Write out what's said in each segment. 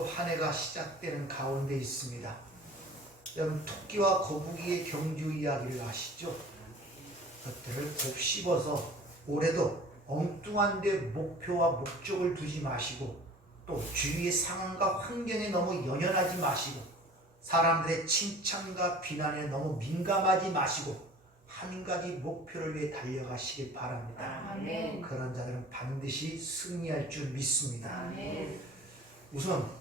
또 한 해가 시작되는 가운데 있습니다. 여러분 토끼와 거북이의 경주 이야기를 아시죠? 그것들을 곱씹어서 올해도 엉뚱한 데 목표와 목적을 두지 마시고 또 주위의 상황과 환경에 너무 연연하지 마시고 사람들의 칭찬과 비난에 너무 민감하지 마시고 한 가지 목표를 위해 달려가시길 바랍니다. 아멘. 그런 자들은 반드시 승리할 줄 믿습니다. 아멘. 우선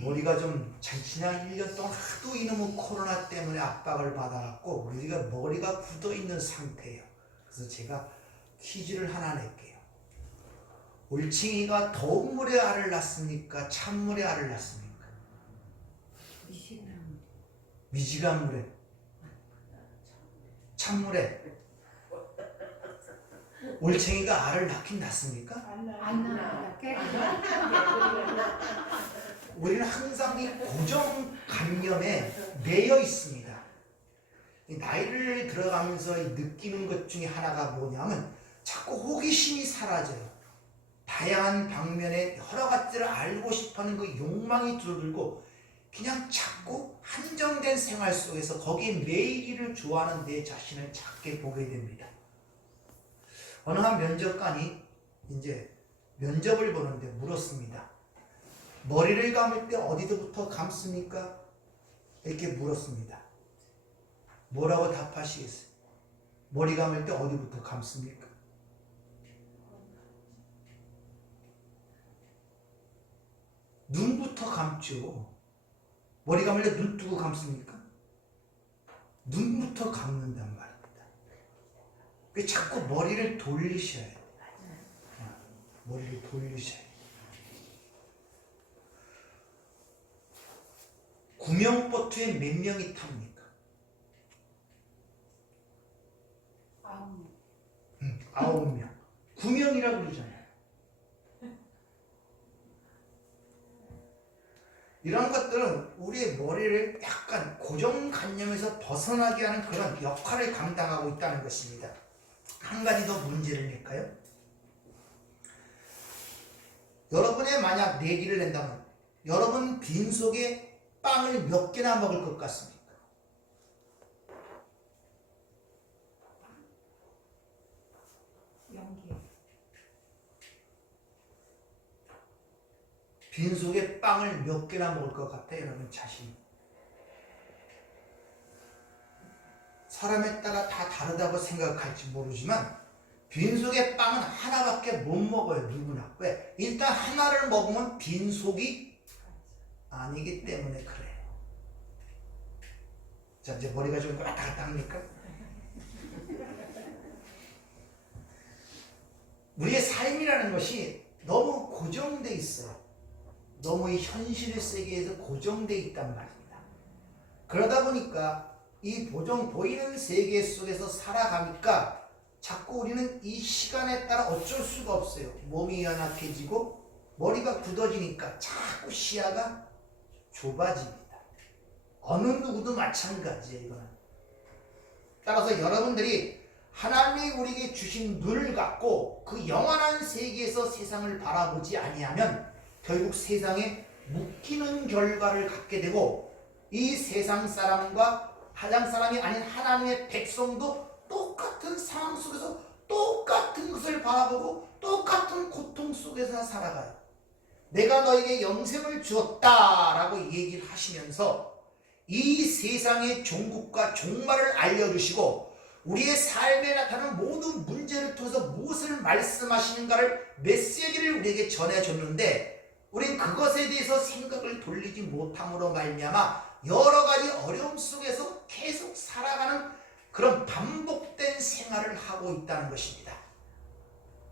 머리가 좀 지난 1년 동안 하도 이놈의 코로나 때문에 압박을 받아갖고 우리가 머리가 굳어있는 상태예요. 그래서 제가 퀴즈를 하나 낼게요. 올챙이가 더운 물에 알을 낳습니까? 찬물에 알을 낳습니까? 미지간 물에. 찬물에. 올챙이가 알을 낳긴 낳습니까? 안 나. 우리는 항상 이 고정관념에 매여 있습니다. 이 나이를 들어가면서 느끼는 것 중에 하나가 뭐냐면 자꾸 호기심이 사라져요. 다양한 방면에 여러 가지를 알고 싶어하는 그 욕망이 들어들고 그냥 자꾸 한정된 생활 속에서 거기에 매이기를 좋아하는 내 자신을 작게 보게 됩니다. 어느 한 면접관이 이제 면접을 보는데 물었습니다. 머리를 감을 때 어디서부터 감습니까? 이렇게 물었습니다. 뭐라고 답하시겠어요? 머리 감을 때 어디부터 감습니까? 눈부터 감죠. 머리 감을 때 눈 뜨고 감습니까? 눈부터 감는단 말입니다. 자꾸 머리를 돌리셔야 돼요. 머리를 돌리셔야 돼요. 구명보트에 몇 명이 탑니까? 9명. 9명이라고 그러잖아요. 이런 것들은 우리의 머리를 약간 고정관념에서 벗어나게 하는 그런 역할을 감당하고 있다는 것입니다. 한 가지 더 문제를 낼까요? 여러분의 만약 내기를 낸다면 여러분 빈속에 빵을 몇 개나 먹을 것 같습니까? 빈속에 빵을 몇 개나 먹을 것 같아요, 여러분 자신. 사람에 따라 다 다르다고 생각할지 모르지만 빈속에 빵은 하나밖에 못 먹어요, 누구나. 왜? 일단 하나를 먹으면 빈속이 아니기 때문에 그래요. 자, 이제 머리가 좀 왔다 갔다 합니까? 우리의 삶이라는 것이 너무 고정돼 있어요. 너무 이 현실의 세계에서 고정돼 있단 말입니다. 그러다 보니까 이 보이는 세계 속에서 살아가니까 자꾸 우리는 이 시간에 따라 어쩔 수가 없어요. 몸이 연약해지고 머리가 굳어지니까 자꾸 시야가 좁아집니다. 어느 누구도 마찬가지예요, 이거는. 따라서 여러분들이 하나님이 우리에게 주신 눈을 갖고 그 영원한 세계에서 세상을 바라보지 아니하면 결국 세상에 묶이는 결과를 갖게 되고 이 세상 사람과 하장 사람이 아닌 하나님의 백성도 똑같은 상황 속에서 똑같은 것을 바라보고 똑같은 고통 속에서 살아가요. 내가 너에게 영생을 주었다라고 얘기를 하시면서 이 세상의 종국과 종말을 알려주시고 우리의 삶에 나타나는 모든 문제를 통해서 무엇을 말씀하시는가를 메시지를 우리에게 전해줬는데 우린 그것에 대해서 생각을 돌리지 못함으로 말미암아 여러 가지 어려움 속에서 계속 살아가는 그런 반복된 생활을 하고 있다는 것입니다.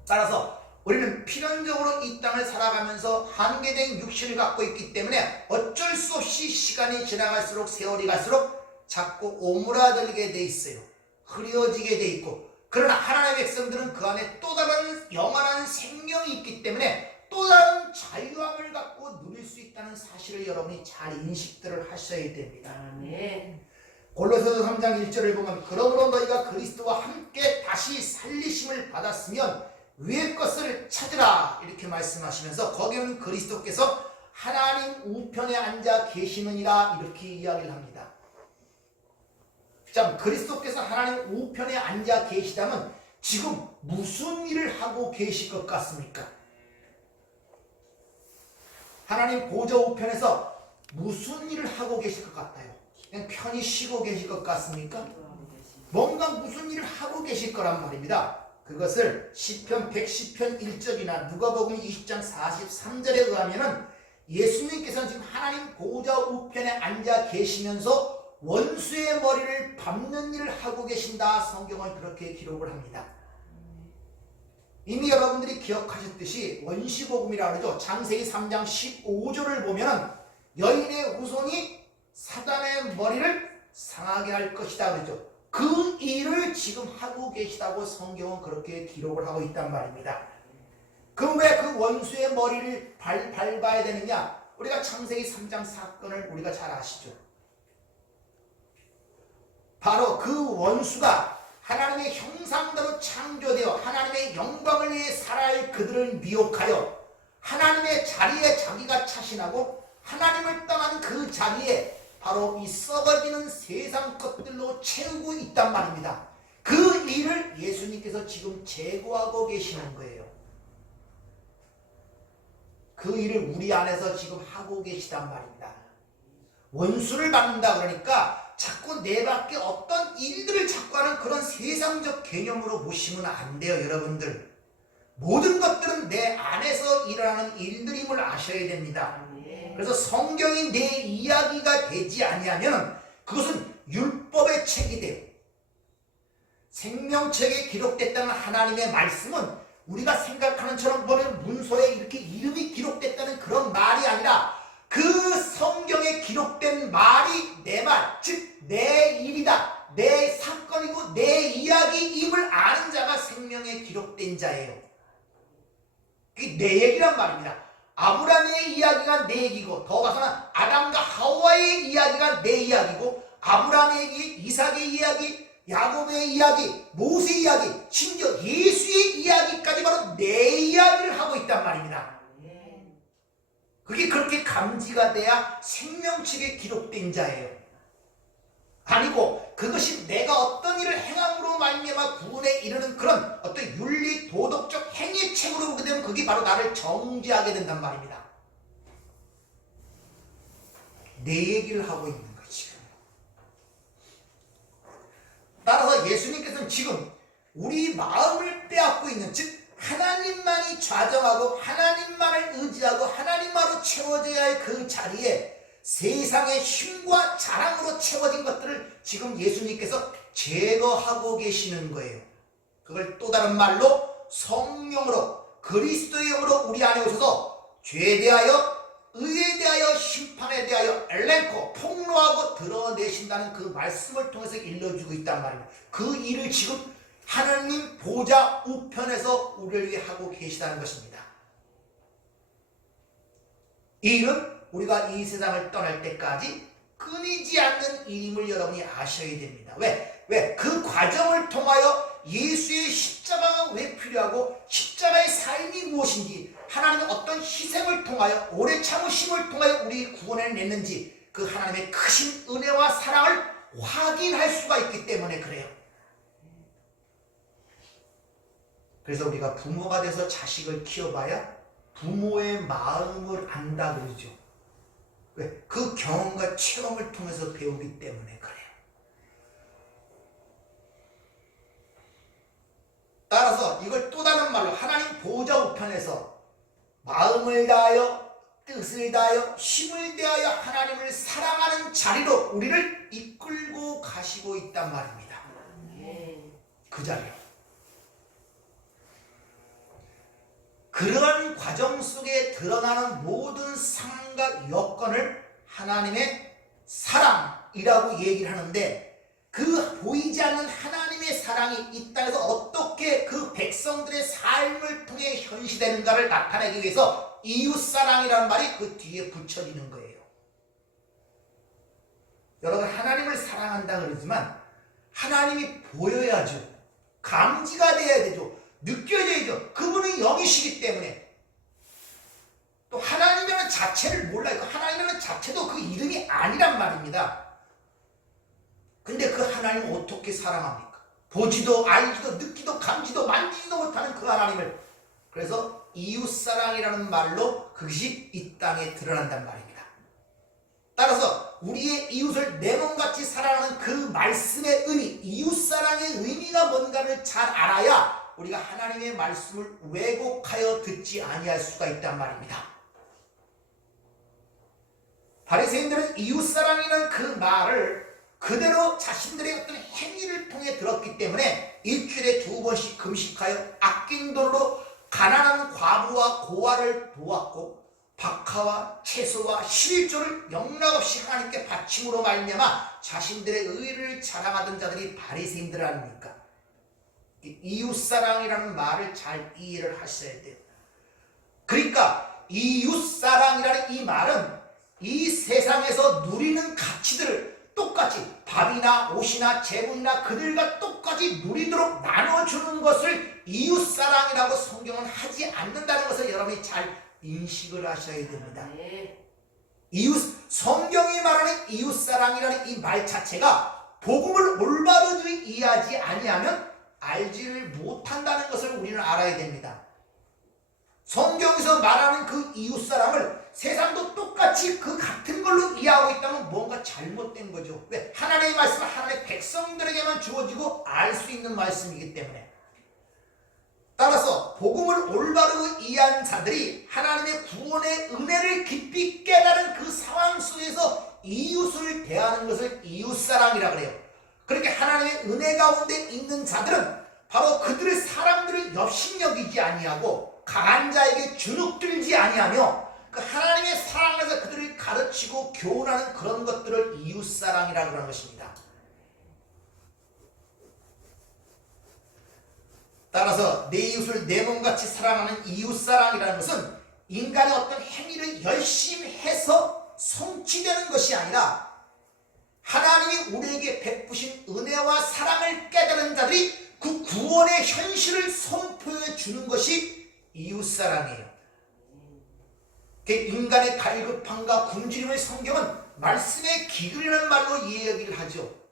따라서 우리는 필연적으로 이 땅을 살아가면서 한계된 육신을 갖고 있기 때문에 어쩔 수 없이 시간이 지나갈수록 세월이 갈수록 자꾸 오므라들게 돼 있어요. 흐려지게 돼 있고 그러나 하나님의 백성들은 그 안에 또 다른 영원한 생명이 있기 때문에 또 다른 자유함을 갖고 누릴 수 있다는 사실을 여러분이 잘 인식들을 하셔야 됩니다. 아멘. 골로새서 3장 1절을 보면 그러므로 너희가 그리스도와 함께 다시 살리심을 받았으면 위의 것을 찾으라 이렇게 말씀하시면서 거기는 그리스도께서 하나님 우편에 앉아 계시느니라 이렇게 이야기를 합니다. 자, 그리스도께서 하나님 우편에 앉아 계시다면 지금 무슨 일을 하고 계실 것 같습니까? 하나님 보좌 우편에서 무슨 일을 하고 계실 것 같아요? 그냥 편히 쉬고 계실 것 같습니까? 뭔가 무슨 일을 하고 계실 거란 말입니다. 그것을 시편 110편 1절이나 누가복음 20장 43절에 의하면은 예수님께서는 지금 하나님 보좌 우편에 앉아 계시면서 원수의 머리를 밟는 일을 하고 계신다. 성경은 그렇게 기록을 합니다. 이미 여러분들이 기억하셨듯이 원시복음이라고 그러죠. 창세기 3장 15절을 보면 여인의 후손이 사단의 머리를 상하게 할 것이다 그러죠. 그 일을 지금 하고 계시다고 성경은 그렇게 기록을 하고 있단 말입니다. 그럼 왜 그 원수의 머리를 밟아야 되느냐? 우리가 창세기 3장 사건을 우리가 잘 아시죠. 바로 그 원수가 하나님의 형상대로 창조되어 하나님의 영광을 위해 살아야 그들을 미혹하여 하나님의 자리에 자기가 차신하고 하나님을 떠난 그 자리에 바로 이 썩어지는 세상 것들로 채우고 있단 말입니다. 그 일을 예수님께서 지금 제거하고 계시는 거예요. 그 일을 우리 안에서 지금 하고 계시단 말입니다. 원수를 받는다 그러니까 자꾸 내 밖에 어떤 일들을 자꾸 하는 그런 세상적 개념으로 보시면 안 돼요. 여러분들 모든 것들은 내 안에서 일어나는 일들임을 아셔야 됩니다. 그래서 성경이 내 이야기가 되지 아니하면 그것은 율법의 책이 돼요. 생명책에 기록됐다는 하나님의 말씀은 우리가 생각하는 처럼 보면 문서에 이렇게 이름이 기록됐다는 그런 말이 아니라 그 성경에 기록된 말이 내 말, 즉 내 일이다, 내 사건이고 내 이야기임을 아는 자가 생명에 기록된 자예요. 그게 내 얘기란 말입니다. 아브라함의 이야기가 내 얘기고 더 가서는 아담과 하와의 이야기가 내 이야기고 아브라함의 얘기, 이삭의 이야기, 야곱의 이야기, 모세의 이야기, 심지어 예수의 이야기까지 바로 내 이야기를 하고 있단 말입니다. 그게 그렇게 감지가 돼야 생명책에 기록된 자예요. 아니고 그것이 내가 어떤 일을 행함으로 말미암아 구원에 이르는 그런 어떤 윤리 도덕적 행위책으로 보게 되면 그게 바로 나를 정죄하게 된단 말입니다. 내 얘기를 하고 있는 거지. 따라서 예수님께서는 지금 우리 마음을 빼앗고 있는, 즉 하나님만이 좌정하고 하나님만을 의지하고 하나님만으로 채워져야 할 그 자리에 세상의 힘과 자랑으로 채워진 것들을 지금 예수님께서 제거하고 계시는 거예요. 그걸 또 다른 말로 성령으로, 그리스도의 영으로 우리 안에 오셔서 죄에 대하여, 의에 대하여, 심판에 대하여 엘렌코, 폭로하고 드러내신다는 그 말씀을 통해서 일러주고 있단 말입니다. 그 일을 지금 하나님 보좌 우편에서 우리를 위해 하고 계시다는 것입니다. 이 일은 우리가 이 세상을 떠날 때까지 끊이지 않는 일임을 여러분이 아셔야 됩니다. 왜? 그 과정을 통하여 예수의 십자가가 왜 필요하고 십자가의 삶이 무엇인지, 하나님의 어떤 희생을 통하여, 오래 참으심을 통하여 우리 구원을 냈는지 그 하나님의 크신 은혜와 사랑을 확인할 수가 있기 때문에 그래요. 그래서 우리가 부모가 돼서 자식을 키워봐야 부모의 마음을 안다 그러죠. 왜? 그 경험과 체험을 통해서 배우기 때문에 그래요. 따라서 이걸 또 다른 말로 하나님 보좌 우편에서 마음을 다하여, 뜻을 다하여, 힘을 다하여 하나님을 사랑하는 자리로 우리를 이끌고 가시고 있단 말입니다. 그 자리로. 그러한 과정 속에 드러나는 모든 상황과 여건을 하나님의 사랑이라고 얘기를 하는데, 그 보이지 않는 하나님의 사랑이 이 땅에서 어떻게 그 백성들의 삶을 통해 현시되는가를 나타내기 위해서 이웃사랑이라는 말이 그 뒤에 붙여지는 거예요. 여러분, 하나님을 사랑한다 그러지만 하나님이 보여야죠. 감지가 돼야 되죠. 느껴져야죠. 그분은 영이시기 때문에. 또 하나님이라는 자체를 몰라요. 하나님이라는 자체도 그 이름이 아니란 말입니다. 근데 그 하나님을 어떻게 사랑합니까? 보지도 알지도 느끼도 감지도 만지지도 못하는 그 하나님을. 그래서 이웃사랑이라는 말로 그것이 이 땅에 드러난단 말입니다. 따라서 우리의 이웃을 내 몸같이 사랑하는 그 말씀의 의미, 이웃사랑의 의미가 뭔가를 잘 알아야 우리가 하나님의 말씀을 왜곡하여 듣지 아니할 수가 있단 말입니다. 바리새인들은 이웃사랑이라는 그 말을 그대로 자신들의 어떤 행위를 통해 들었기 때문에 일주일에 2번씩 금식하여 아낀 돈으로 가난한 과부와 고아를 도왔고 박하와 채소와 11조를 영락없이 하나님께 바침으로 말미암아 자신들의 의를 자랑하던 자들이 바리새인들 아닙니까? 이웃사랑이라는 말을 잘 이해를 하셔야 돼요. 그러니까 이웃사랑이라는 이 말은 이 세상에서 누리는 가치들을 똑같이 밥이나 옷이나 재물이나 그들과 똑같이 누리도록 나눠주는 것을 이웃사랑이라고 성경은 하지 않는다는 것을 여러분이 잘 인식을 하셔야 됩니다. 성경이 말하는 이웃사랑이라는 이 말 자체가 복음을 올바르게 이해하지 아니하면 알지를 못한다는 것을 우리는 알아야 됩니다. 성경에서 말하는 그 이웃사랑을 세상도 똑같이 그 같은 걸로 이해하고 있다면 뭔가 잘못된 거죠. 왜? 하나님의 말씀은 하나님의 백성들에게만 주어지고 알 수 있는 말씀이기 때문에. 따라서 복음을 올바르고 이해한 자들이 하나님의 구원의 은혜를 깊이 깨달은 그 상황 속에서 이웃을 대하는 것을 이웃사랑이라고 해요. 그렇게 하나님의 은혜 가운데 있는 자들은 바로 그들의 사람들을 엽심여기지 아니하고 강한 자에게 주눅들지 아니하며 그 하나님의 사랑에서 그들을 가르치고 교훈하는 그런 것들을 이웃사랑이라고 하는 것입니다. 따라서 내 이웃을 내 몸같이 사랑하는 이웃사랑이라는 것은 인간의 어떤 행위를 열심히 해서 성취되는 것이 아니라 하나님이 우리에게 베푸신 은혜와 사랑을 깨달은 자들이 그 구원의 현실을 선포해 주는 것이 이웃사랑이에요. 인간의 갈급함과 굶주림을 성경은 말씀의 기근이라는 말로 이야기를 하죠.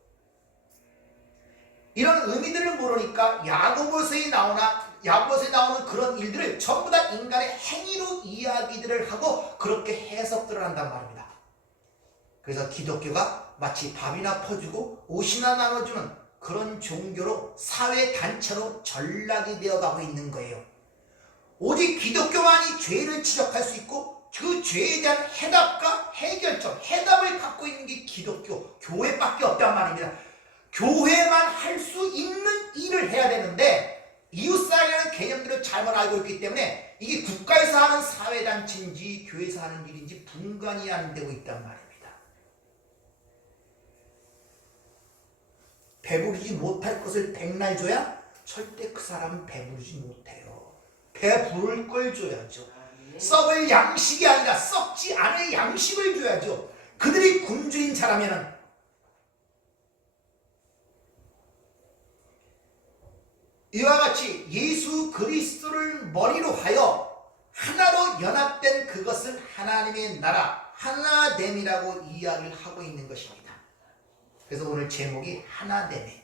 이런 의미들을 모르니까 야고보서에 나오는 그런 일들을 전부 다 인간의 행위로 이야기들을 하고 그렇게 해석들을 한단 말입니다. 그래서 기독교가 마치 밥이나 퍼주고 옷이나 나눠주는 그런 종교로 사회 단체로 전락이 되어가고 있는 거예요. 오직 기독교만이 죄를 지적할 수 있고 그 죄에 대한 해답과 해결점, 해답을 갖고 있는 게 기독교, 교회밖에 없단 말입니다. 교회만 할 수 있는 일을 해야 되는데 이웃사랑이라는 개념들을 잘못 알고 있기 때문에 이게 국가에서 하는 사회단체인지 교회에서 하는 일인지 분간이 안 되고 있단 말입니다. 배부르지 못할 것을 백날 줘야 절대 그 사람은 배부르지 못해요. 배부를 걸 줘야죠. 썩을 양식이 아니라 썩지 않을 양식을 줘야죠. 그들이 굶주린 자라면은 이와 같이 예수 그리스도를 머리로 하여 하나로 연합된 그것을 하나님의 나라, 하나됨이라고 이야기를 하고 있는 것입니다. 그래서 오늘 제목이 하나됨이에요.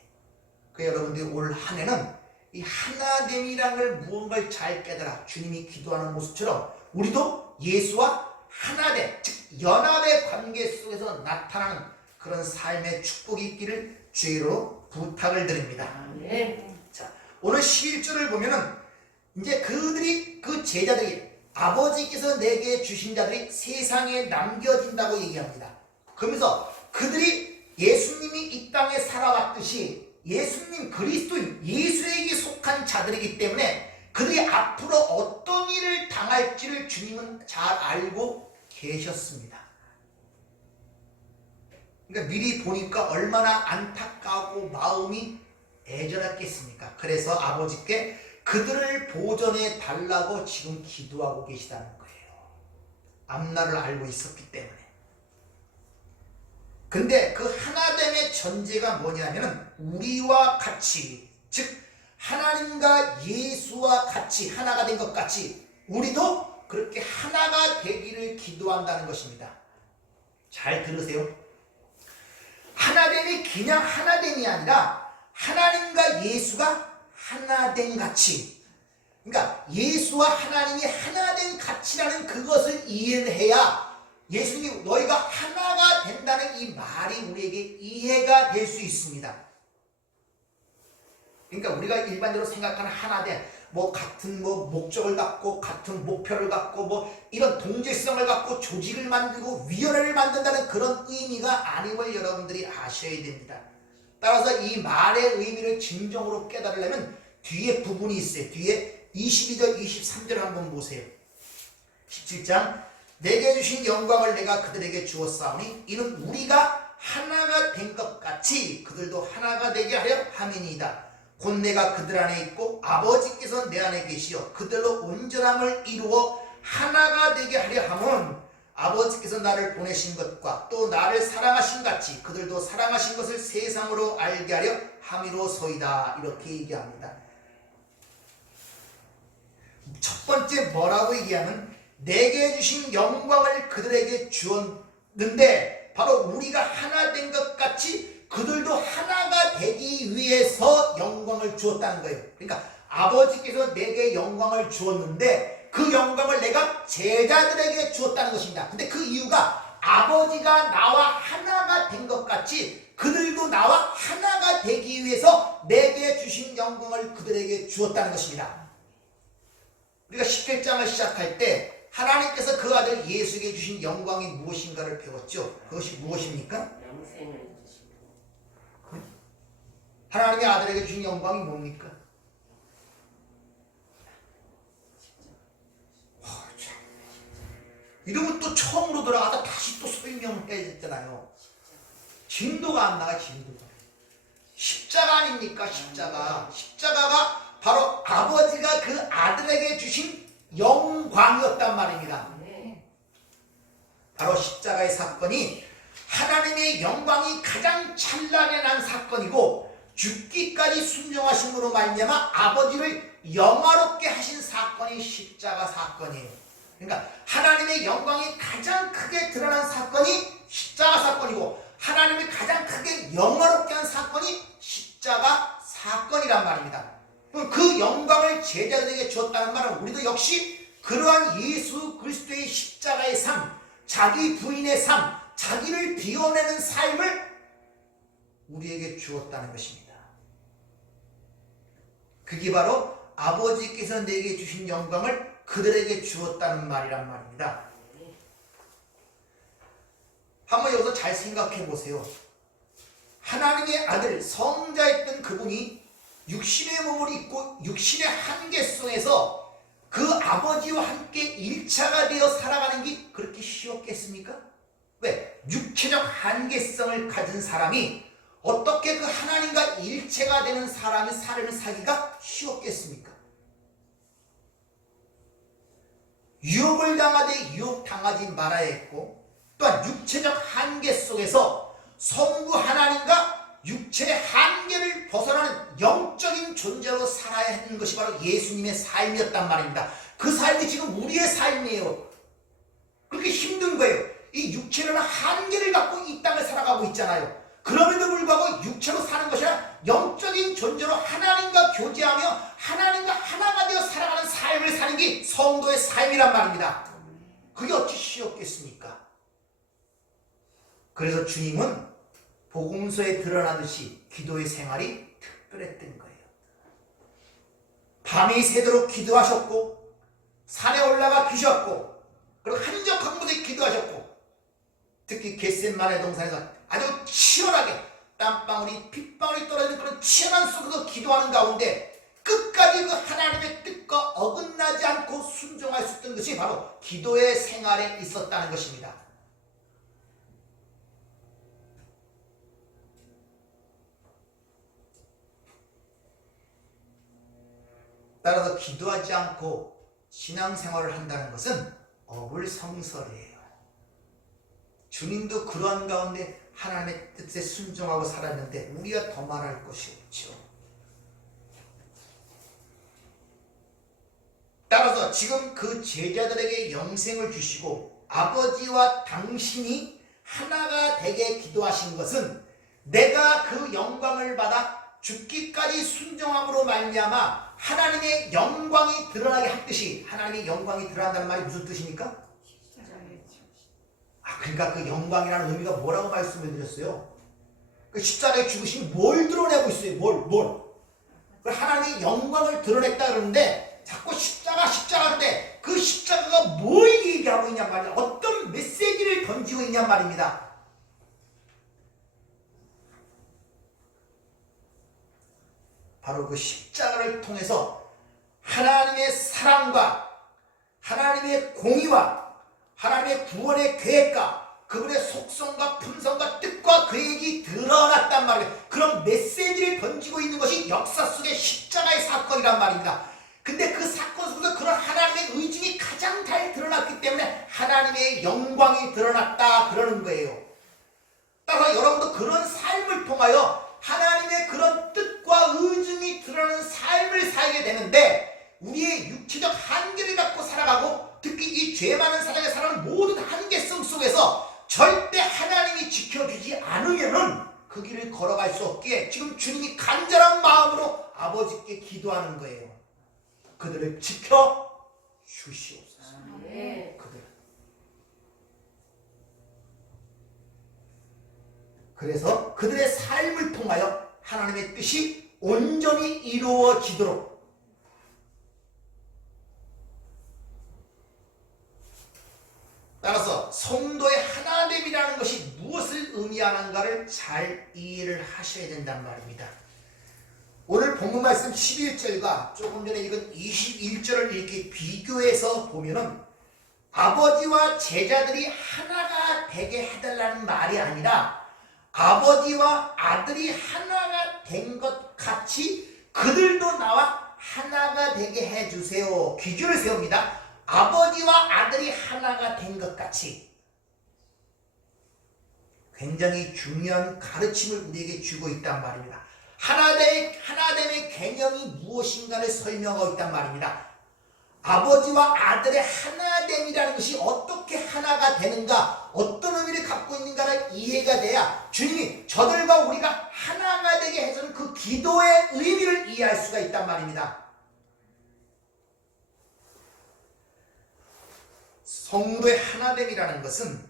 여러분들이 올 한 해는 이 하나됨이라는 걸 무언가를 잘 깨달아 주님이 기도하는 모습처럼 우리도 예수와 하나됨, 즉 연합의 관계 속에서 나타나는 그런 삶의 축복이 있기를 주의로 부탁을 드립니다. 자, 오늘 11절을 보면은 이제 그 제자들이 아버지께서 내게 주신 자들이 세상에 남겨진다고 얘기합니다. 그러면서 그들이 예수님이 이 땅에 살아왔듯이 예수님 그리스도인 예수에게 속한 자들이기 때문에 그들이 앞으로 어떤 일을 당할지를 주님은 잘 알고 계셨습니다. 그러니까 미리 보니까 얼마나 안타까워 마음이 애절했겠습니까? 그래서 아버지께 그들을 보존해 달라고 지금 기도하고 계시다는 거예요. 앞날을 알고 있었기 때문에. 근데 그 하나됨의 전제가 뭐냐면은 우리와 같이, 즉 하나님과 예수와 같이 하나가 된 것 같이 우리도 그렇게 하나가 되기를 기도한다는 것입니다. 잘 들으세요. 하나됨이 그냥 하나됨이 아니라 하나님과 예수가 하나된 가치, 그러니까 예수와 하나님이 하나된 가치라는 그것을 이해를 해야 예수님 너희가 하나가 된다는 이 말이 우리에게 이해가 될 수 있습니다. 그러니까 우리가 일반적으로 생각하는 하나된 같은 목적을 갖고 같은 목표를 갖고 이런 동질성을 갖고 조직을 만들고 위원회를 만든다는 그런 의미가 아님을 여러분들이 아셔야 됩니다. 따라서 이 말의 의미를 진정으로 깨달으려면 뒤에 부분이 있어요. 뒤에 22절 23절 한번 보세요. 17장 내게 주신 영광을 내가 그들에게 주었사오니 이는 우리가 하나가 된 것 같이 그들도 하나가 되게 하려 함이니이다. 곧 내가 그들 안에 있고 아버지께서 내 안에 계시어 그들로 온전함을 이루어 하나가 되게 하려 함은 아버지께서 나를 보내신 것과 또 나를 사랑하신 같이 그들도 사랑하신 것을 세상으로 알게 하려 함이로소이다. 이렇게 얘기합니다. 첫 번째 뭐라고 얘기하면 내게 주신 영광을 그들에게 주었는데 바로 우리가 하나 된 것 같이 그들도 하나가 되기 위해서 영광을 주었다는 거예요. 그러니까 아버지께서 내게 영광을 주었는데 그 영광을 내가 제자들에게 주었다는 것입니다. 근데 그 이유가 아버지가 나와 하나가 된 것 같이 그들도 나와 하나가 되기 위해서 내게 주신 영광을 그들에게 주었다는 것입니다. 우리가 17장을 시작할 때 하나님께서 그 아들 예수에게 주신 영광이 무엇인가를 배웠죠. 그것이 무엇입니까? 영생을 주시고 하나님의 아들에게 주신 영광이 뭡니까? 이러면 또 처음으로 돌아가다 다시 또 설명을 해야 됐잖아요. 진도가 안 나가. 진도가 십자가 아닙니까? 십자가가 바로 아버지가 그 아들에게 주신 영광이었단 말입니다. 바로 십자가의 사건이 하나님의 영광이 가장 찬란하게 난 사건이고 죽기까지 순종하심으로 말미암아 아버지를 영화롭게 하신 사건이 십자가 사건이에요. 그러니까 하나님의 영광이 가장 크게 드러난 사건이 십자가 사건이고 하나님을 가장 크게 영화롭게 한 사건이 십자가 사건이란 말입니다. 그 영광을 제자들에게 주었다는 말은 우리도 역시 그러한 예수 그리스도의 십자가의 삶, 자기 부인의 삶, 자기를 비워내는 삶을 우리에게 주었다는 것입니다. 그게 바로 아버지께서 내게 주신 영광을 그들에게 주었다는 말이란 말입니다. 한번 여기서 잘 생각해 보세요. 하나님의 아들 성자였던 그분이 육신의 몸을 입고 육신의 한계 속에서 그 아버지와 함께 일차가 되어 살아가는 게 그렇게 쉬웠겠습니까? 왜? 육체적 한계성을 가진 사람이 어떻게 그 하나님과 일체가 되는 사람의 삶을 살기가 쉬웠겠습니까? 유혹을 당하되 유혹당하지 말아야 했고 또한 육체적 한계 속에서 성부 하나님과 육체의 한계를 벗어나는 영적인 존재로 살아야 하는 것이 바로 예수님의 삶이었단 말입니다. 그 삶이 지금 우리의 삶이에요. 그렇게 힘든 거예요. 이 육체는 한계를 갖고 이 땅을 살아가고 있잖아요. 그럼에도 불구하고 육체로 사는 것이 아니라 영적인 존재로 하나님과 교제하며 하나님과 하나가 되어 살아가는 삶을 사는 게 성도의 삶이란 말입니다. 그게 어찌 쉬웠겠습니까? 그래서 주님은 복음서에 드러나듯이 기도의 생활이 특별했던 거예요. 밤이 새도록 기도하셨고 산에 올라가 기셨고 그리고 한적한 곳에 기도하셨고 특히 겟셋마네 동산에서 아주 치열하게 땀방울이 핏방울이 떨어지는 그런 치열한 속에서 기도하는 가운데 끝까지 그 하나님의 뜻과 어긋나지 않고 순종할 수 있던 것이 바로 기도의 생활에 있었다는 것입니다. 따라서 기도하지 않고 신앙생활을 한다는 것은 어불성설이에요. 주님도 그러한 가운데 하나님의 뜻에 순종하고 살았는데 우리가 더 말할 것이 없죠. 따라서 따라서 지금 그 제자들에게 영생을 주시고 아버지와 당신이 하나가 되게 기도하신 것은 내가 그 영광을 받아 죽기까지 순종함으로 말미암아 하나님의 영광이 드러나게 했듯이, 하나님의 영광이 드러난다는 말이 무슨 뜻입니까? 그러니까 그 영광이라는 의미가 뭐라고 말씀을 드렸어요? 그 십자가에 죽으심이 뭘 드러내고 있어요? 뭘? 하나님의 영광을 드러냈다 그러는데 자꾸 십자가인데 그 십자가가 뭘 얘기하고 있냔 말이야. 어떤 메시지를 던지고 있냔 말입니다. 바로 그 십자가를 통해서 하나님의 사랑과 하나님의 공의와 하나님의 구원의 계획과 그분의 속성과 품성과 뜻과 계획이 드러났단 말이에요. 그런 메시지를 던지고 있는 것이 역사 속의 십자가의 사건이란 말입니다. 근데 그 사건 속에서 그런 하나님의 의중이 가장 잘 드러났기 때문에 하나님의 영광이 드러났다 그러는 거예요. 따라서 여러분도 그런 삶을 통하여 하나님의 그런 뜻과 의중이 드러나는 삶을 살게 되는데, 우리의 육체적 한계를 갖고 살아가고 특히 이 죄 많은 세상에 사는 모든 한계성 속에서 절대 하나님이 지켜주지 않으면은 그 길을 걸어갈 수 없기에 지금 주님이 간절한 마음으로 아버지께 기도하는 거예요. 그들을 지켜 주시옵소서. 그들. 그래서 그들의 삶을 통하여 하나님의 뜻이 온전히 이루어지도록 따라서 성도의 하나됨이라는 것이 무엇을 의미하는가를 잘 이해를 하셔야 된단 말입니다. 오늘 본문 말씀 11절과 조금 전에 읽은 21절을 이렇게 비교해서 보면은 아버지와 제자들이 하나가 되게 해달라는 말이 아니라 아버지와 아들이 하나가 된 것 같이 그들도 나와 하나가 되게 해주세요. 기준을 세웁니다. 아버지와 아들이 하나가 된 것 같이. 굉장히 중요한 가르침을 우리에게 주고 있단 말입니다. 하나됨의 개념이 무엇인가를 설명하고 있단 말입니다. 아버지와 아들의 하나됨이라는 것이 어떻게 하나가 되는가, 어떤 의미를 갖고 있는가를 이해가 돼야 주님이 저들과 우리가 하나가 되게 해서는 그 기도의 의미를 이해할 수가 있단 말입니다. 성도의 하나됨이라는 것은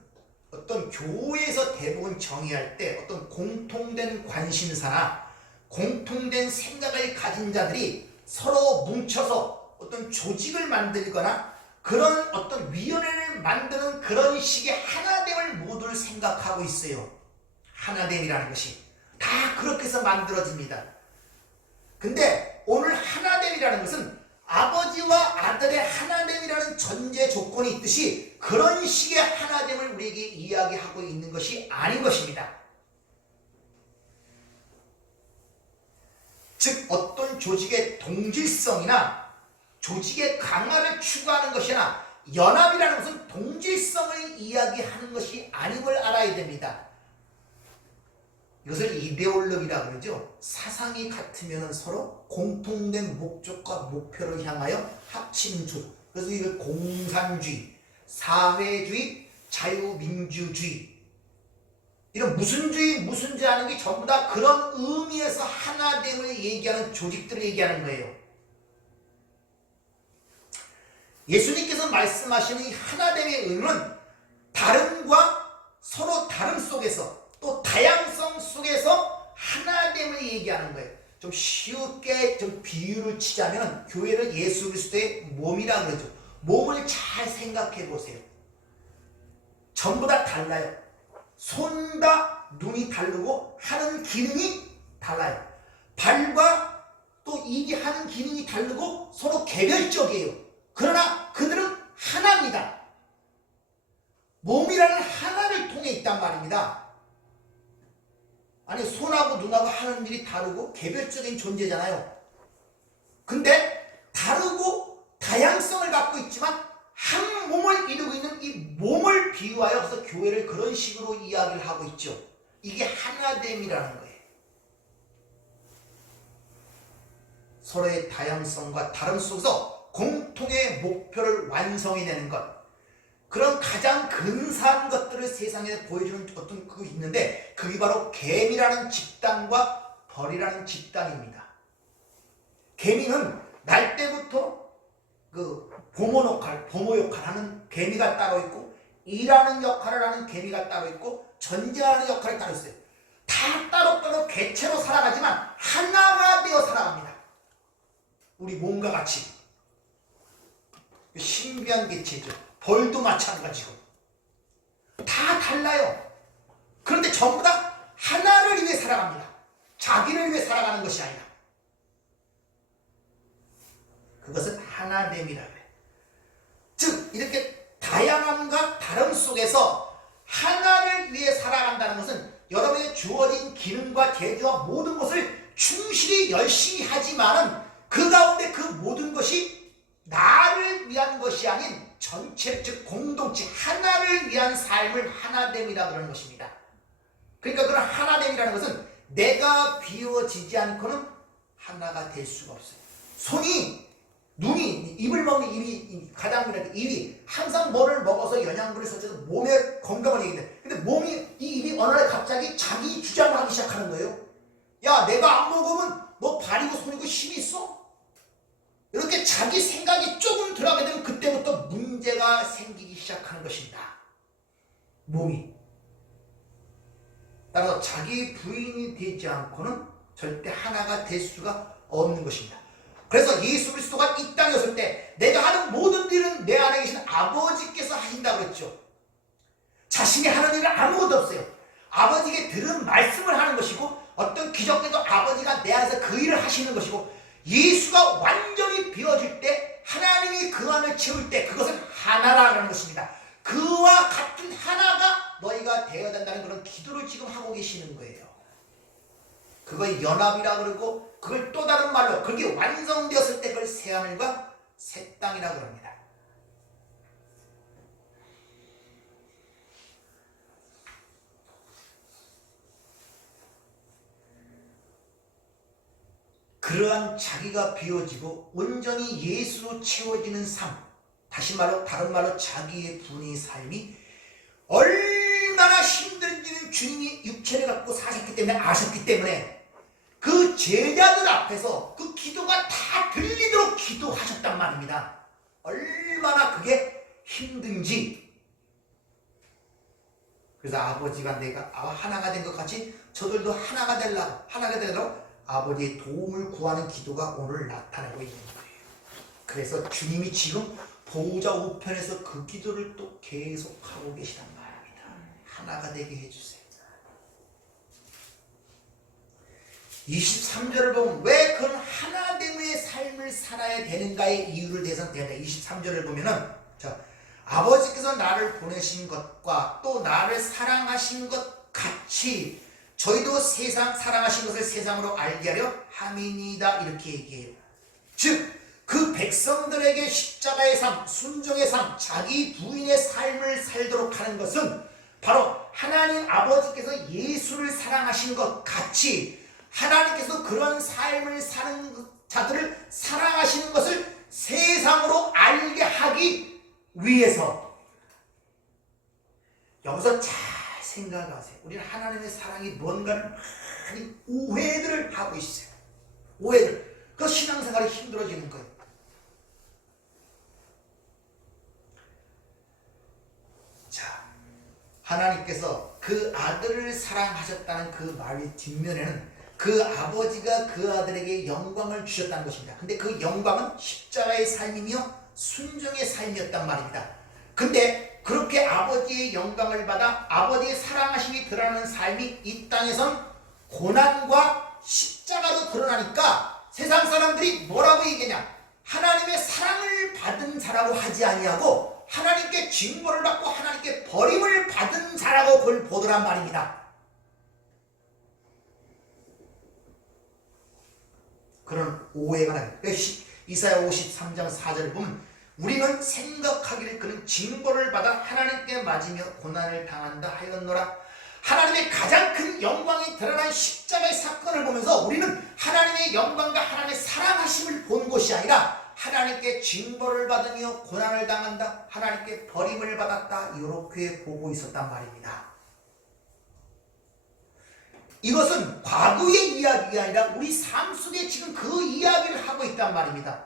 어떤 교회에서 대부분 정의할 때 어떤 공통된 관심사나 공통된 생각을 가진 자들이 서로 뭉쳐서 어떤 조직을 만들거나 그런 어떤 위원회를 만드는 그런 식의 하나됨을 모두를 생각하고 있어요. 하나됨이라는 것이 다 그렇게 해서 만들어집니다. 근데 오늘 하나됨이라는 것은 아버지와 아들의 하나됨이라는 전제 조건이 있듯이 그런 식의 하나됨을 우리에게 이야기하고 있는 것이 아닌 것입니다. 즉 어떤 조직의 동질성이나 조직의 강화를 추구하는 것이나 연합이라는 것은 동질성을 이야기하는 것이 아님을 알아야 됩니다. 이것을 이데올로기라고 그러죠. 사상이 같으면 서로 공통된 목적과 목표를 향하여 합치는 조직. 그래서 이걸 공산주의, 사회주의, 자유민주주의 이런 무슨주의 하는 게 전부 다 그런 의미에서 하나됨을 얘기하는 조직들을 얘기하는 거예요. 예수님께서 말씀하시는 이 하나됨의 의미는 다름과 서로 다름 속에서 또 다양성 속에서 하나됨을 얘기하는 거예요. 좀 쉽게 좀 비유를 치자면 교회를 예수 그리스도의 몸이라 그러죠. 몸을 잘 생각해 보세요. 전부 다 달라요. 손과 눈이 다르고 하는 기능이 달라요. 발과 또 입이 하는 기능이 다르고 서로 개별적이에요. 그러나 그들은 하나입니다. 몸이라는 하나를 통해 있단 말입니다. 아니 손하고 눈하고 하는 일이 다르고 개별적인 존재잖아요. 근데 다르고 다양성을 갖고 있지만 한 몸을 이루고 있는 이 몸을 비유하여 그래서 교회를 그런 식으로 이야기를 하고 있죠. 이게 하나됨이라는 거예요. 서로의 다양성과 다름 속에서 공통의 목표를 완성해내는 것, 그런 가장 근사한 것들을 세상에 보여주는 어떤 그거 있는데 그게 바로 개미라는 집단과 벌이라는 집단입니다. 개미는 날 때부터 그 부모 역할 하는 개미가 따로 있고, 일하는 역할을 하는 개미가 따로 있고, 전쟁하는 역할이 따로 있어요. 다 따로따로 개체로 살아가지만 하나가 되어 살아갑니다. 우리 몸과 같이. 신비한 개체죠. 벌도 마찬가지고. 다 달라요. 그런데 전부 다 하나를 위해 살아갑니다. 자기를 위해 살아가는 것이 아니라. 그것은 하나됨이라고 해요. 즉 이렇게 다양함과 다름 속에서 하나를 위해 살아간다는 것은 여러분의 주어진 기능과 재주와 모든 것을 충실히 열심히 하지만은 그 가운데 그 모든 것이 나를 위한 것이 아닌 전체, 즉 공동체 하나를 위한 삶을 하나됨이라고 하는 것입니다. 그러니까 그런 하나됨이라는 것은 내가 비워지지 않고는 하나가 될 수가 없어요. 손이, 눈이, 입을 먹는 입이 가장 중요한데, 입이 항상 뭐를 먹어서 영양분을 섭취해서 몸에 건강을 얘기해. 근데 몸이, 이 입이 어느 날 갑자기 자기 주장을 하기 시작하는 거예요. 야, 내가 안 먹으면 너 발이고 손이고 힘이 있어? 이렇게 자기 생각이 조금 들어가게 되면 그때부터 문제가 생기기 시작하는 것입니다. 몸이. 따라서 자기 부인이 되지 않고는 절대 하나가 될 수가 없는 것입니다. 그래서 예수 그리스도가 이 땅에 왔을 때 내가 하는 모든 일은 내 안에 계신 아버지께서 하신다고 그랬죠. 자신이 하는 일은 아무것도 없어요. 아버지께 들은 말씀을 하는 것이고, 어떤 기적에도 아버지가 내 안에서 그 일을 하시는 것이고, 예수가 완전히 비워질 때, 하나님이 그 안을 채울 때 그것은 하나라는 것입니다. 그와 같은 하나가 너희가 되어야 된다는 그런 기도를 지금 하고 계시는 거예요. 그걸 연합이라 그러고, 그걸 또 다른 말로 그게 완성되었을 때 그걸 새하늘과 새 땅이라고 합니다. 그러한 자기가 비워지고 온전히 예수로 채워지는 삶, 다시 말로 다른 말로 자기의 분의 삶이 얼마나 힘든지는 주님이 육체를 갖고 사셨기 때문에 아셨기 때문에 그 제자들 앞에서 그 기도가 다 들리도록 기도하셨단 말입니다. 얼마나 그게 힘든지. 그래서 아버지가 내가 하나가 된 것 같이 저들도 하나가 되려고 아버지의 도움을 구하는 기도가 오늘 나타나고 있는 거예요. 그래서 주님이 지금 보호자 우편에서 그 기도를 또 계속하고 계시단 말입니다. 하나가 되게 해주세요. 23절을 보면 왜 그런 하나됨의 삶을 살아야 되는가의 이유를 대해서 23절을 보면은, 자, 아버지께서 나를 보내신 것과 또 나를 사랑하신 것 같이 저희도 세상 사랑하신 것을 세상으로 알게 하려 함이니이다, 이렇게 얘기해요. 즉 그 백성들에게 십자가의 삶, 순종의 삶, 자기 부인의 삶을 살도록 하는 것은 바로 하나님 아버지께서 예수를 사랑하신 것 같이 하나님께서 그런 삶을 사는 자들을 사랑하시는 것을 세상으로 알게 하기 위해서. 여기서 잘 생각하세요. 우리는 하나님의 사랑이 뭔가를 많이 오해들을 하고 있어요. 오해들. 그 신앙생활이 힘들어지는 거예요. 자, 하나님께서 그 아들을 사랑하셨다는 그 말의 뒷면에는 그 아버지가 그 아들에게 영광을 주셨다는 것입니다. 근데 그 영광은 십자가의 삶이며 순종의 삶이었단 말입니다. 근데 그렇게 아버지의 영광을 받아 아버지의 사랑하심이 드러나는 삶이 이 땅에선 고난과 십자가로 드러나니까 세상 사람들이 뭐라고 얘기하냐? 하나님의 사랑을 받은 자라고 하지 아니하고 하나님께 징벌을 받고 하나님께 버림을 받은 자라고 그걸 보더란 말입니다. 그런 오해가 나요. 이사야 53장 4절을 보면 우리는 생각하기를 그는 징벌을 받아 하나님께 맞으며 고난을 당한다 하였노라. 하나님의 가장 큰 영광이 드러난 십자가의 사건을 보면서 우리는 하나님의 영광과 하나님의 사랑하심을 본 것이 아니라 하나님께 징벌을 받으며 고난을 당한다, 하나님께 버림을 받았다, 이렇게 보고 있었단 말입니다. 이것은 과거의 이야기가 아니라 우리 삶 속에 지금 그 이야기를 하고 있단 말입니다.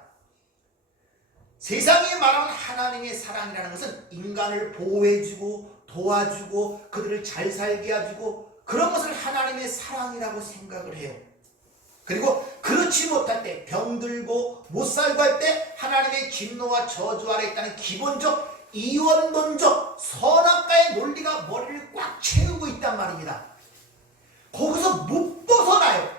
세상에 말하는 하나님의 사랑이라는 것은 인간을 보호해주고 도와주고 그들을 잘 살게 해주고 그런 것을 하나님의 사랑이라고 생각을 해요. 그리고 그렇지 못할 때, 병들고 못 살고 할 때 하나님의 진노와 저주 아래 있다는 기본적 이원론적 선악과의 논리가 머리를 꽉 채우고 있단 말입니다. 거기서 못 벗어나요.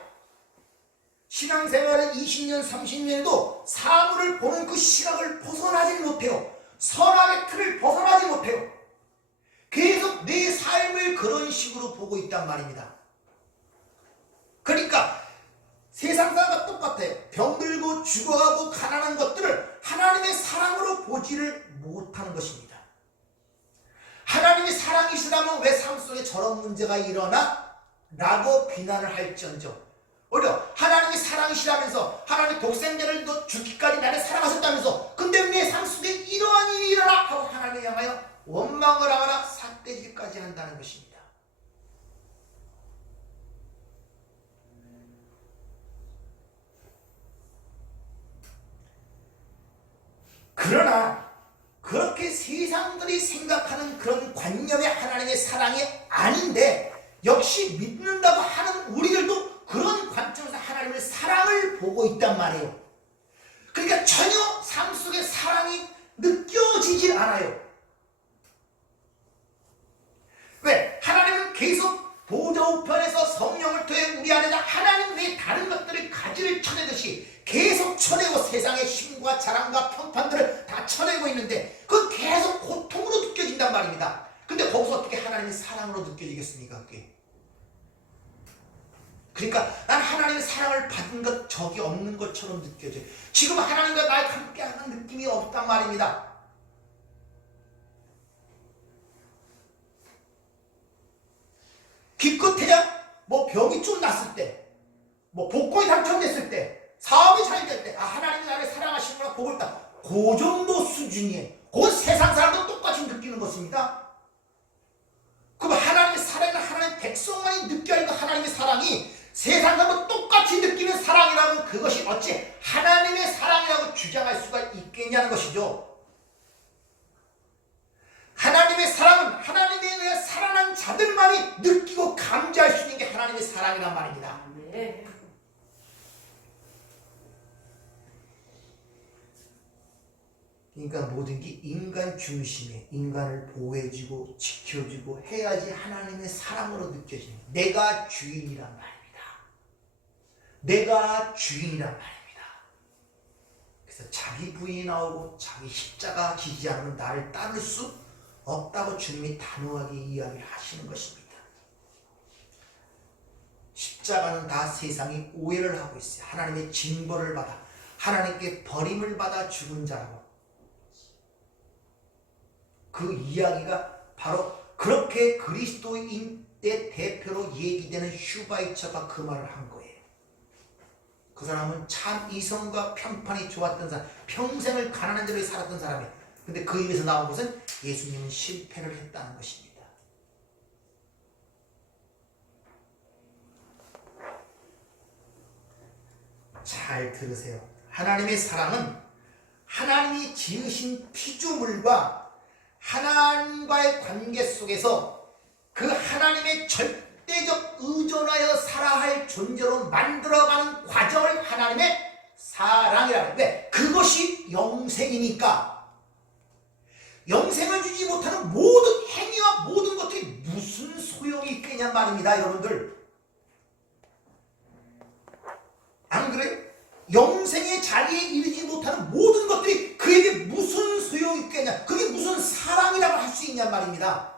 신앙생활을 20년, 30년에도 사물을 보는 그 시각을 벗어나지 못해요. 선악의 틀을 벗어나지 못해요. 계속 내 삶을 그런 식으로 보고 있단 말입니다. 그러니까 세상 사람과 똑같아요. 병들고 죽어가고 가난한 것들을 하나님의 사랑으로 보지를 못하는 것입니다. 하나님의 사랑이시라면 왜 삶 속에 저런 문제가 일어나? 라고 비난을 할지언정, 오히려 하나님의 사랑이시라면서 하나님 독생자를 너 죽기까지 나를 사랑하셨다면서 근데 내 삶 속에 이러한 일이 일어나? 하고 하나님을 향하여 원망을 하거나 삿대질까지 한다는 것입니다. 그러나 그렇게 세상들이 생각하는 그런 관념의 하나님의 사랑이 아닌데 역시 믿는다고 하는 우리들도 그런 관점에서 하나님의 사랑을 보고 있단 말이에요. 그러니까 전혀 삶 속에 사랑이 느껴지질 않아요. 왜? 하나님은 계속 보좌 우편에서 성령을 통해 우리 안에다 하나님 외에 다른 것들을 가지를 쳐내듯이 계속 쳐내고 세상의 힘과 자랑과 평판들을 다 쳐내고 있는데 그 계속 고통으로 느껴진단 말입니다. 근데 거기서 어떻게 하나님의 사랑으로 느껴지겠습니까? 그게? 그러니까 난 하나님의 사랑을 받은 것 적이 없는 것처럼 느껴져요. 지금 하나님과 나의 함께하는 느낌이 없단 말입니다. 기껏해야 뭐 병이 좀 났을 때, 뭐 복권이 당첨됐을 때, 사업이 잘 될 때, 아 하나님이 나를 사랑하시는구나, 그걸 딱 그 정도 수준이에요. 그건 세상 사람도 똑같이 느끼는 것입니다. 그럼 하나님의 사랑은 하나님의 백성만이 느껴야 하는 하나님의 사랑이 세상 사람도 똑같이 느끼는 사랑이라면 그것이 어찌 하나님의 사랑이라고 주장할 수가 있겠냐는 것이죠. 하나님의 사랑은 하나님에 의해 살아난 자들만이 느끼고 감지할 수 있는 게 하나님의 사랑이란 말입니다. 네. 그러니까 모든 게 인간 중심에 인간을 보호해주고 지켜주고 해야지 하나님의 사랑으로 느껴지는, 내가 주인이란 말입니다. 내가 주인이란 말입니다. 그래서 자기 부인이 나오고 자기 십자가 지지 않으면 나를 따를 수 없다고 주님이 단호하게 이야기를 하시는 것입니다. 십자가는 다 세상이 오해를 하고 있어요. 하나님의 징벌을 받아 하나님께 버림을 받아 죽은 자라고. 그 이야기가 바로 그렇게 그리스도인의 대표로 얘기되는 슈바이처가 그 말을 한 거예요. 그 사람은 참 이성과 평판이 좋았던 사람, 평생을 가난한 대로 살았던 사람이에요. 근데 그 입에서 나온 것은 예수님은 실패를 했다는 것입니다. 잘 들으세요. 하나님의 사랑은 하나님이 지으신 피조물과 하나님과의 관계 속에서 그 하나님의 절대적 의존하여 살아야 할 존재로 만들어가는 과정을 하나님의 사랑이라고. 왜? 그것이 영생이니까. 영생을 주지 못하는 모든 행위와 모든 것들이 무슨 소용이 있겠냐 말입니다, 여러분들. 안 그래요? 영생의 자리에 이르지 못하는 모든 것들이 그에게 무슨 소용이 있겠냐, 그게 무슨 사랑이라고 할 수 있냔 말입니다.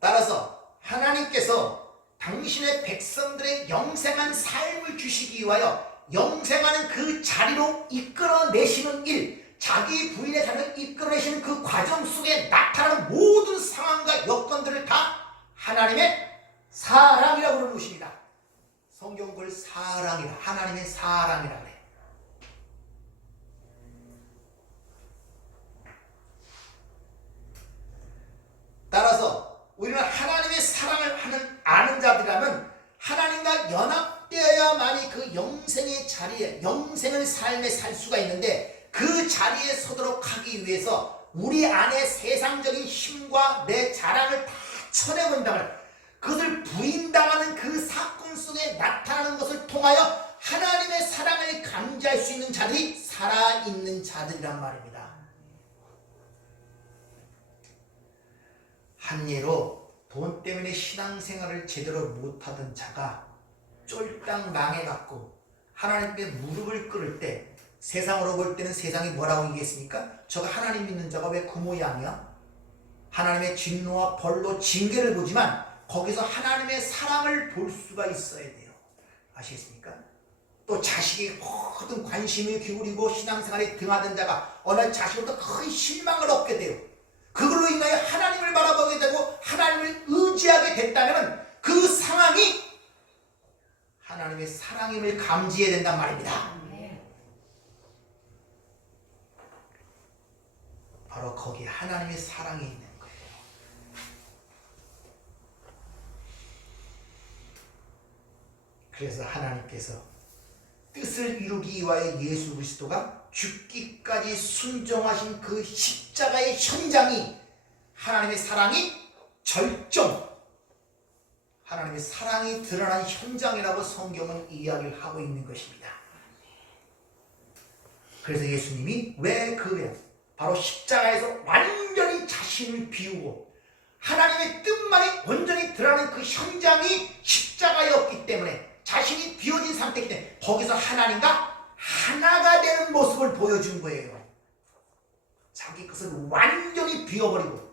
따라서 하나님께서 당신의 백성들의 영생한 삶을 주시기 위하여 영생하는 그 자리로 이끌어내시는 일, 자기 부인의 삶을 이끌어내시는 그 과정 속에 나타나는 모든 상황과 여건들을 다 하나님의 사랑이라고 부르는 것입니다. 사랑이라, 하나님의 사랑이라 그래. 따라서 우리는 하나님의 사랑을 아는 자들이라면 하나님과 연합되어야만이 그 영생의 자리에, 영생을 삶에 살 수가 있는데, 그 자리에 서도록 하기 위해서 우리 안에 세상적인 힘과 내 자랑을 다 쳐내본다면, 그것을 부인당하는 그 사건 속에 나타나는 것을 통하여 하나님의 사랑을 감지할 수 있는 자들이 살아있는 자들이란 말입니다. 한 예로 돈 때문에 신앙생활을 제대로 못하던 자가 쫄딱 망해갖고 하나님께 무릎을 꿇을 때, 세상으로 볼 때는 세상이 뭐라고 얘기했습니까? 저가 하나님 믿는 자가 왜 그 모양이야? 하나님의 진노와 벌로 징계를 보지만 거기서 하나님의 사랑을 볼 수가 있어야 돼요. 아시겠습니까? 또 자식이 모든 관심을 기울이고 신앙생활에 등하던 자가 어느 날 자식으로부터 큰 실망을 얻게 돼요. 그걸로 인하여 하나님을 바라보게 되고 하나님을 의지하게 됐다면 그 상황이 하나님의 사랑임을 감지해야 된단 말입니다. 바로 거기에 하나님의 사랑이 있는 거예요. 그래서 하나님께서 뜻을 이루기 위하여 예수 그리스도가 죽기까지 순종하신 그 십자가의 현장이 하나님의 사랑이 절정, 하나님의 사랑이 드러난 현장이라고 성경은 이야기를 하고 있는 것입니다. 그래서 예수님이 왜 바로 십자가에서 완전히 자신을 비우고 하나님의 뜻만이 온전히 드러나는 그 현장이 십자가였기 때문에, 자신이 비워진 상태이기 때문에 거기서 하나님과 하나가 되는 모습을 보여준 거예요. 자기 것을 완전히 비워버리고,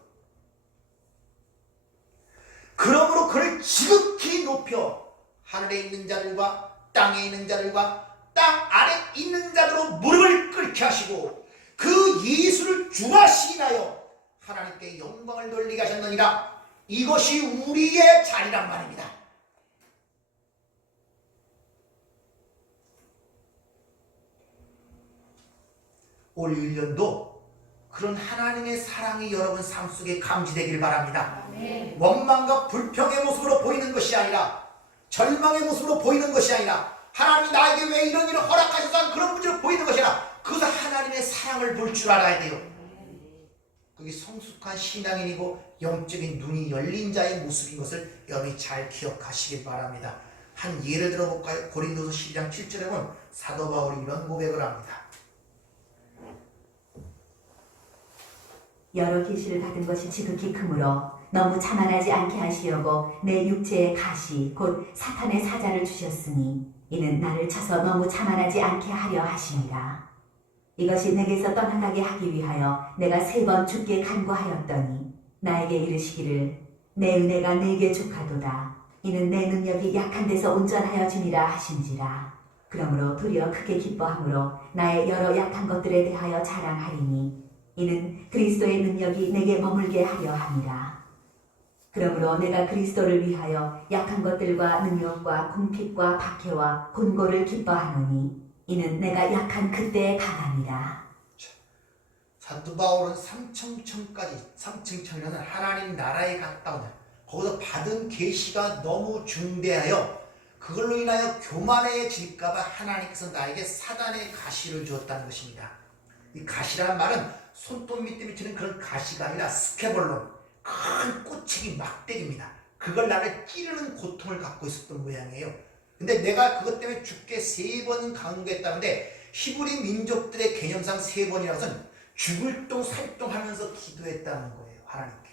그러므로 그를 지극히 높여 하늘에 있는 자들과 땅에 있는 자들과 땅 아래 있는 자들로 무릎을 꿇게 하시고 그 예수를 주라 시인하여 하나님께 영광을 돌리게 하셨느니라. 이것이 우리의 자리란 말입니다. 올 1년도 그런 하나님의 사랑이 여러분 삶 속에 감지되길 바랍니다. 원망과 불평의 모습으로 보이는 것이 아니라, 절망의 모습으로 보이는 것이 아니라, 하나님이 나에게 왜 이런 일을 허락하셔서 하는 그런 문제로 보이는 것이 아니라, 그것은 하나님의 사랑을 볼 줄 알아야 돼요. 그게 성숙한 신앙인이고 영적인 눈이 열린 자의 모습인 것을 여러분이 잘 기억하시길 바랍니다. 한 예를 들어볼까요? 고린도서 12장 7절에 보면 사도 바울이 이런 고백을 합니다. 여러 계시를 받은 것이 지극히 크므로 너무 자만하지 않게 하시려고 내 육체의 가시 곧 사탄의 사자를 주셨으니 이는 나를 쳐서 너무 자만하지 않게 하려 하심이라. 이것이 내게서 떠나가게 하기 위하여 내가 3번 주께 간구하였더니 나에게 이르시기를 내 은혜가 네게 족하도다. 이는 내 능력이 약한 데서 온전하여 주니라 하신지라. 그러므로 도리어 크게 기뻐함으로 나의 여러 약한 것들에 대하여 자랑하리니 이는 그리스도의 능력이 내게 머물게 하려 함이라. 그러므로 내가 그리스도를 위하여 약한 것들과 능력과 궁핍과 박해와 곤고를 기뻐하노니 이는 내가 약한 그때에 강함이라. 사도 바울은 삼층천년은 하나님 나라에 갔다 오는, 거기서 받은 계시가 너무 중대하여 그걸로 인하여 교만해질까봐 하나님께서 나에게 사단의 가시를 주었다는 것입니다. 이 가시라는 말은 손톱 밑에 비치는 그런 가시가 아니라 스케볼론, 큰 꼬챙이 막대기입니다. 그걸 나를 찌르는 고통을 갖고 있었던 모양이에요. 근데 내가 그것 때문에 죽게 3번 강구했다는데, 히브리 민족들의 개념상 3번이라는 것은 죽을 똥 살똥 하면서 기도했다는 거예요, 하나님께.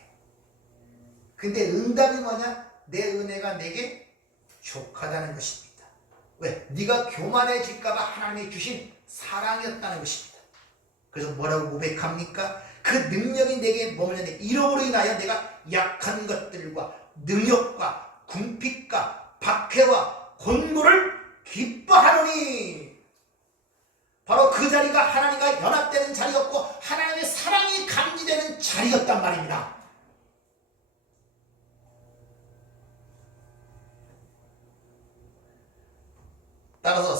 근데 응답이 뭐냐? 내 은혜가 내게 족하다는 것입니다. 왜? 네가 교만해질까봐 하나님이 주신 사랑이었다는 것입니다. 그래서 뭐라고 고백합니까? 그 능력이 내게 머물렀는데 이러므로 인하여 내가 약한 것들과 능력과 궁핍과 박해와 곤고를 기뻐하노니, 바로 그 자리가 하나님과 연합되는 자리였고 하나님의 사랑이 감지되는 자리였단 말입니다.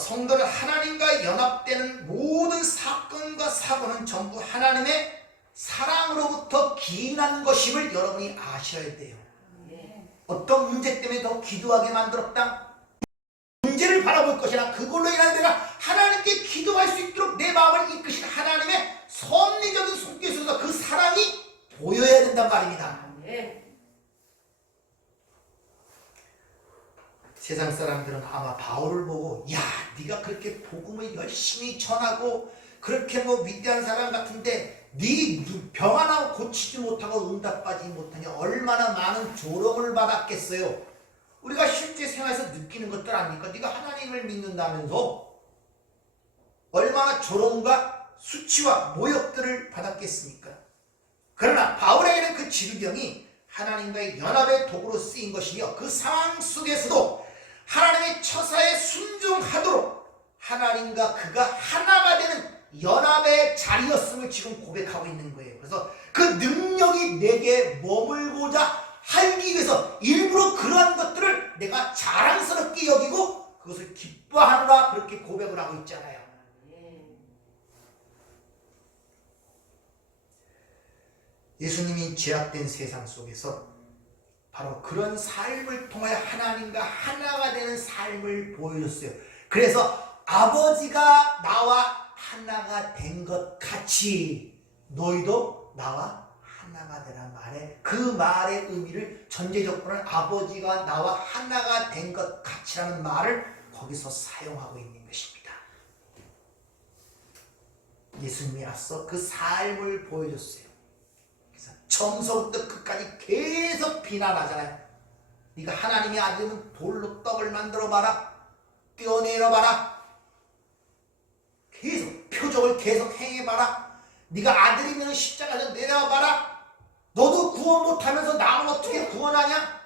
성도는 하나님과 연합되는 모든 사건과 사고는 전부 하나님의 사랑으로부터 기인한 것임을 여러분이 아셔야 돼요. 어떤 문제 때문에 더 기도하게 만들었다? 문제를 바라볼 것이나 그걸로 인한 내가 하나님께 기도할 수 있도록 내 마음을 이끄신 하나님의 섭리적인 손길에서 그 사랑이 보여야 된단 말입니다. 세상 사람들은 아마 바울을 보고 야 네가 그렇게 복음을 열심히 전하고 그렇게 뭐 위대한 사람 같은데 네 병 하나 고치지 못하고 응답받지 못하니 얼마나 많은 조롱을 받았겠어요. 우리가 실제 생활에서 느끼는 것들 아닙니까? 네가 하나님을 믿는다면서 얼마나 조롱과 수치와 모욕들을 받았겠습니까? 그러나 바울에게는 그 질병이 하나님과의 연합의 도구로 쓰인 것이며 그 상황 속에서도 하나님의 처사에 순종하도록 하나님과 그가 하나가 되는 연합의 자리였음을 지금 고백하고 있는 거예요. 그래서 그 능력이 내게 머물고자 하기 위해서 일부러 그러한 것들을 내가 자랑스럽게 여기고 그것을 기뻐하노라 그렇게 고백을 하고 있잖아요. 예수님이 죄악된 세상 속에서 바로 그런 삶을 통하여 하나님과 하나가 되는 삶을 보여줬어요. 그래서 아버지가 나와 하나가 된 것 같이 너희도 나와 하나가 되란 말에 그 말의 의미를 전제적으로는 아버지가 나와 하나가 된 것 같이라는 말을 거기서 사용하고 있는 것입니다. 예수님이 앞서 그 삶을 보여줬어요. 처음서부터 끝까지 계속 비난하잖아요. 네가 하나님의 아들이면 돌로 떡을 만들어 봐라. 떼어내려 봐라. 계속 표적을 계속 행해봐라. 네가 아들이면 십자가에서 내려와봐라. 너도 구원 못하면서 나는 어떻게 구원하냐?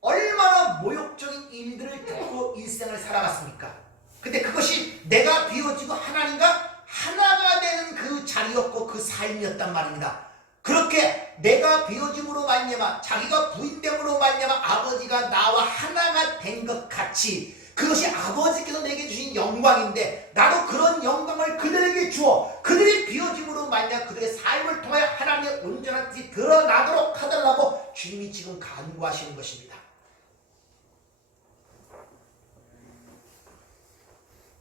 얼마나 모욕적인 일들을 듣고 일생을 살아갔습니까? 근데 그것이 내가 비워지고 하나님과 하나가 되는 그 자리였고 그 삶이었단 말입니다. 그렇게 내가 비워짐으로 말미암아 자기가 부인됨으로 말미암아 아버지가 나와 하나가 된 것 같이 그것이 아버지께서 내게 주신 영광인데 나도 그런 영광을 그들에게 주어 그들의 비워짐으로 말미암아 그들의 삶을 통하여 하나님의 온전한 뜻이 드러나도록 하달라고 주님이 지금 간구하시는 것입니다.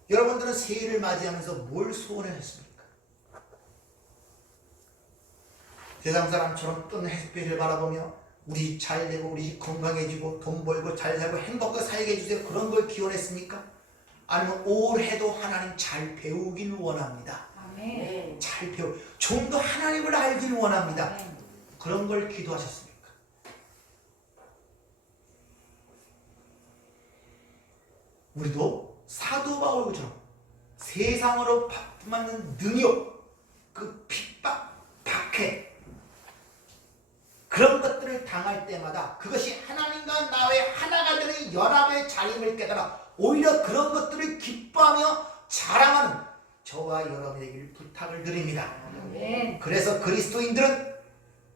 여러분들은 새해를 맞이하면서 뭘 소원을 했습니까? 세상 사람처럼 뜨는 햇빛을 바라보며 우리 집 잘 되고 우리 집 건강해지고 돈 벌고 잘 살고 행복하게 살게 해주세요. 그런 걸 기원했습니까? 아니면 올해도 하나님 잘 배우길 원합니다. 아멘. 잘 배우, 좀 더 하나님을 알길 원합니다. 아멘. 그런 걸 기도하셨습니까? 우리도 사도 바울처럼 세상으로 받는 능욕, 그 핍박, 박해 그런 것들을 당할 때마다 그것이 하나님과 나의 하나가 되는 연합의 자림을 깨달아 오히려 그런 것들을 기뻐하며 자랑하는 저와 여러분에게 부탁을 드립니다. 아멘. 그래서 그리스도인들은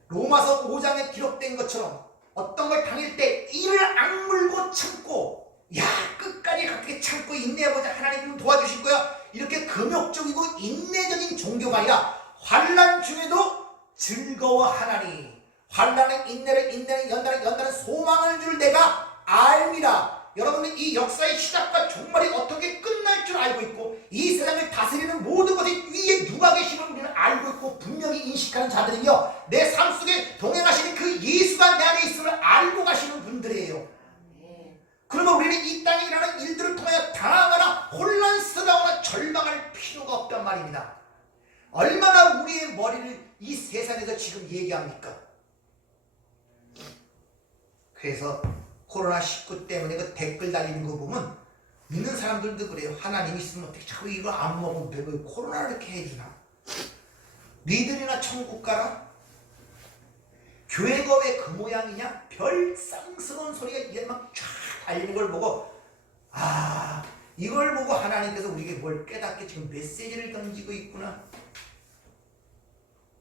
로마서 5장에 기록된 것처럼 어떤 걸 당할 때 이를 악물고 참고 야 끝까지 그렇게 참고 인내해보자 하나님 도와주실 거야 이렇게 금욕적이고 인내적인 종교가 아니라 환난 중에도 즐거워하나니 환난은 인내를 인내는 연단은 소망을 줄 내가 알미라. 여러분은 이 역사의 시작과 종말이 어떻게 끝날 줄 알고 있고 이 세상을 다스리는 모든 것이 위에 누가 계시는 우리는 알고 있고 분명히 인식하는 자들이며 내 삶 속에 동행하시는 그 예수가 내 안에 있음을 알고 가시는 분들이에요. 그러면 우리는 이 땅에 일어나는 일들을 통하여 당하거나 혼란스러워나 절망할 필요가 없단 말입니다. 얼마나 우리의 머리를 이 세상에서 지금 얘기합니까? 그래서 코로나19 때문에 그 댓글 달리는 거 보면 믿는 사람들도 그래요. 하나님 있으면 어떻게 자꾸 이거 안 먹으면 돼? 왜 코로나를 이렇게 해주나? 니들이나 천국 가라? 교회가 왜 그 모양이냐? 별상스러운 소리가 이게 막 쫙 달리는 걸 보고 아 이걸 보고 하나님께서 우리에게 뭘 깨닫게 지금 메시지를 던지고 있구나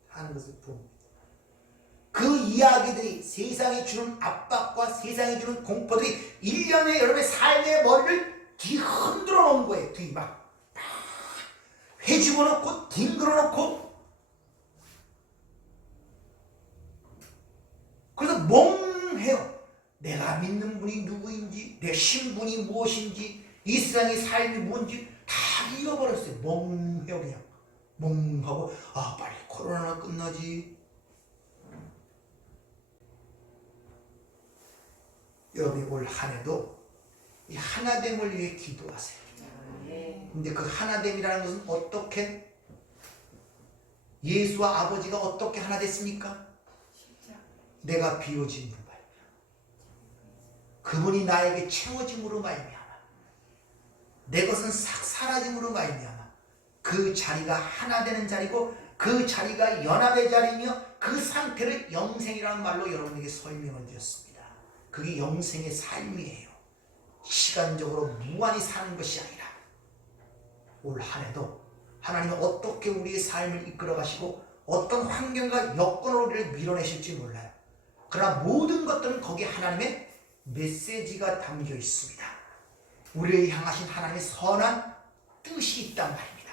하는 것을 봅니다. 그 이야기들이 세상이 주는 압박과 세상이 주는 공포들이 1년에 여러분의 삶의 머리를 뒤 흔들어 놓은 거예요. 뒤 막 회집어 놓고 뒹굴어 놓고. 그래서 멍해요. 내가 믿는 분이 누구인지, 내 신분이 무엇인지, 이 세상의 삶이 뭔지 다 잃어버렸어요. 멍해요. 그냥 멍하고 빨리 코로나가 끝나지. 여러분이 올 한 해도 이 하나됨을 위해 기도하세요. 근데 그 하나됨이라는 것은 어떻게, 예수와 아버지가 어떻게 하나 됐습니까? 내가 비워짐으로 말미암아, 그분이 나에게 채워짐으로 말미암아, 내 것은 싹 사라짐으로 말미암아 그 자리가 하나 되는 자리고, 그 자리가 연합의 자리며, 그 상태를 영생이라는 말로 여러분에게 설명을 드렸습니다. 그게 영생의 삶이에요. 시간적으로 무한히 사는 것이 아니라 올 한 해도 하나님은 어떻게 우리의 삶을 이끌어 가시고 어떤 환경과 여건으로 우리를 밀어내실지 몰라요. 그러나 모든 것들은 거기에 하나님의 메시지가 담겨 있습니다. 우리를 향하신 하나님의 선한 뜻이 있단 말입니다.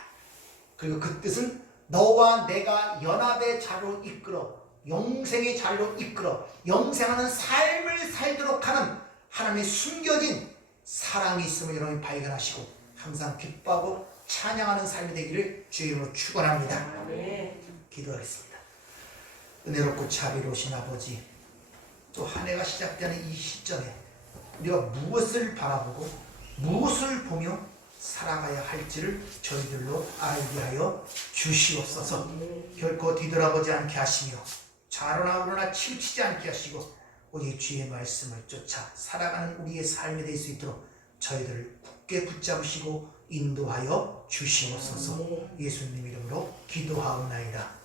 그리고 그 뜻은 너와 내가 연합의 자리로 이끌어, 영생의 자리로 이끌어 영생하는 삶을 살도록 하는 하나님의 숨겨진 사랑이 있음을 여러분이 발견하시고 항상 기뻐하고 찬양하는 삶이 되기를 주의 이름으로 축원합니다. 기도하겠습니다. 은혜롭고 자비로우신 아버지, 또 한 해가 시작되는 이 시점에 우리가 무엇을 바라보고 무엇을 보며 살아가야 할지를 저희들로 알게 하여 주시옵소서. 결코 뒤돌아보지 않게 하시며 좌로나 우로나 치우치지 않게 하시고 오직 주의 말씀을 쫓아 살아가는 우리의 삶이 될 수 있도록 저희들을 굳게 붙잡으시고 인도하여 주시옵소서. 예수님 이름으로 기도하옵나이다.